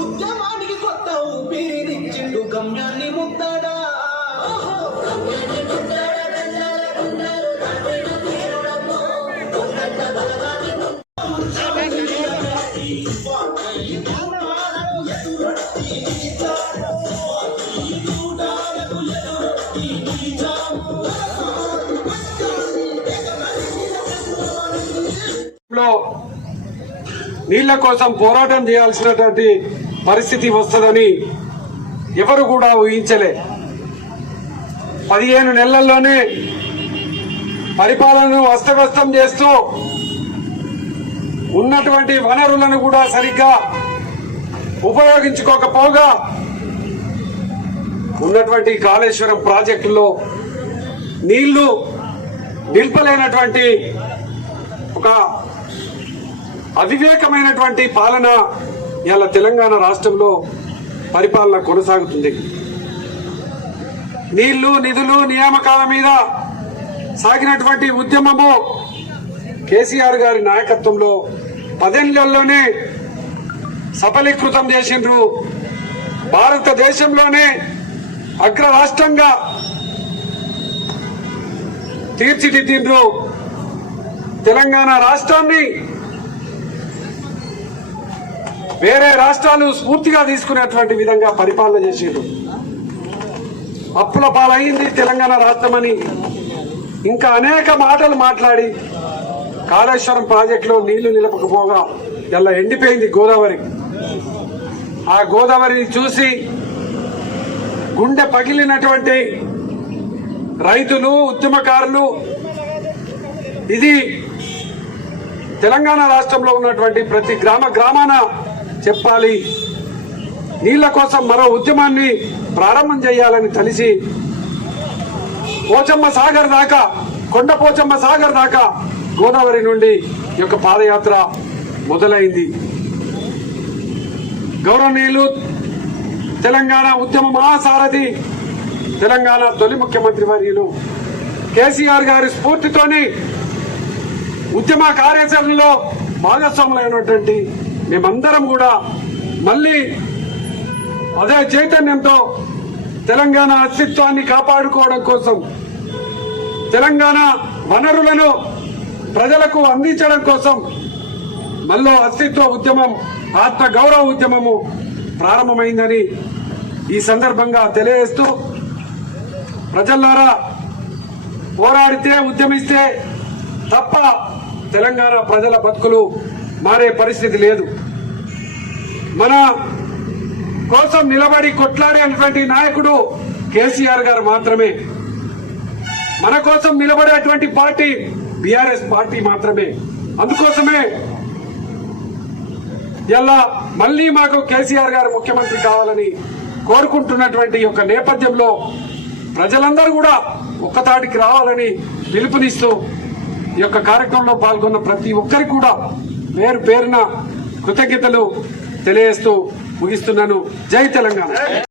ఉద్యమానికి కొత్త ఊపిరినిచ్చిండు గమ్యాన్ని ముద్దాడా నీళ్ల కోసం పోరాటం చేయాల్సినటువంటి పరిస్థితి వస్తుందని ఎవరు కూడా ఊహించలే. 15 నెలల్లోనే పరిపాలనను అస్తవ్యస్తం చేస్తూ ఉన్నటువంటి వనరులను కూడా సరిగ్గా ఉపయోగించుకోకపోగా ఉన్నటువంటి కాళేశ్వరం ప్రాజెక్టులో నీళ్లు నిల్పలేనటువంటి ఒక అవివేకమైనటువంటి పాలన ఇలా తెలంగాణ రాష్ట్రంలో పరిపాలన కొనసాగుతుంది. నీళ్లు నిధులు నియామకాల మీద సాగినటువంటి ఉద్యమము కేసీఆర్ గారి నాయకత్వంలో 10 ఏళ్లలోనే సఫలీకృతం చేసిండ్రు. భారతదేశంలోనే అగ్ర రాష్ట్రంగా తీర్చిదిద్దిండ్రు. తెలంగాణ రాష్ట్రాన్ని వేరే రాష్ట్రాలు స్ఫూర్తిగా తీసుకునేటువంటి విధంగా పరిపాలన చేసిండ్రు. అప్పుల పాలైంది తెలంగాణ రాష్ట్రం అని ఇంకా అనేక మాటలు మాట్లాడి కాళేశ్వరం ప్రాజెక్టులో నీళ్లు నిలపకపోగా ఇలా ఎండిపోయింది గోదావరి. ఆ గోదావరిని చూసి గుండె పగిలినటువంటి రైతులు, ఉద్యమకారులు ఇది తెలంగాణ రాష్ట్రంలో ఉన్నటువంటి ప్రతి గ్రామాన చెప్పాలి, నీళ్ల కోసం మరో ఉద్యమాన్ని ప్రారంభం చేయాలని తెలిసి పోచమ్మ సాగర్ దాకా, కొండ పోచమ్మ సాగర్ దాకా గోదావరి నుండి ఈ యొక్క పాదయాత్ర మొదలైంది. గౌరవనీయులు తెలంగాణ ఉద్యమ మహాసారథి, తెలంగాణ తొలి ముఖ్యమంత్రి వర్యులు కేసీఆర్ గారి స్ఫూర్తితోని ఉద్యమ కార్యాచరణలో భాగస్వాములైనటువంటి మేమందరం కూడా మళ్ళీ అదే చైతన్యంతో తెలంగాణ అస్తిత్వాన్ని కాపాడుకోవడం కోసం, తెలంగాణ వనరులను ప్రజలకు అందించడం కోసం మళ్ళీ అస్తిత్వ ఉద్యమం, ఆత్మ గౌరవ ఉద్యమము ప్రారంభమైందని ఈ సందర్భంగా తెలియజేస్తూ, ప్రజలారా పోరాడితే ఉద్యమిస్తే తప్ప తెలంగాణ ప్రజల బతుకులు మారే పరిస్థితి లేదు. మన కోసం నిలబడి కొట్లాడేటువంటి నాయకుడు కేసీఆర్ గారు మాత్రమే. మన కోసం నిలబడేటువంటి పార్టీ బీఆర్ఎస్ పార్టీ మాత్రమే. అందుకోసమే ఇలా మళ్లీ మాకు కేసీఆర్ గారు ముఖ్యమంత్రి కావాలని కోరుకుంటున్నటువంటి యొక్క నేపథ్యంలో ప్రజలందరూ కూడా ఒక్కతాటికి రావాలని పిలుపునిస్తూ ఈ యొక్క కార్యక్రమంలో పాల్గొన్న ప్రతి ఒక్కరికి కూడా పేరు పేరున కృతజ్ఞతలు తెలియజేస్తూ ముగిస్తున్నాను. జై తెలంగాణ.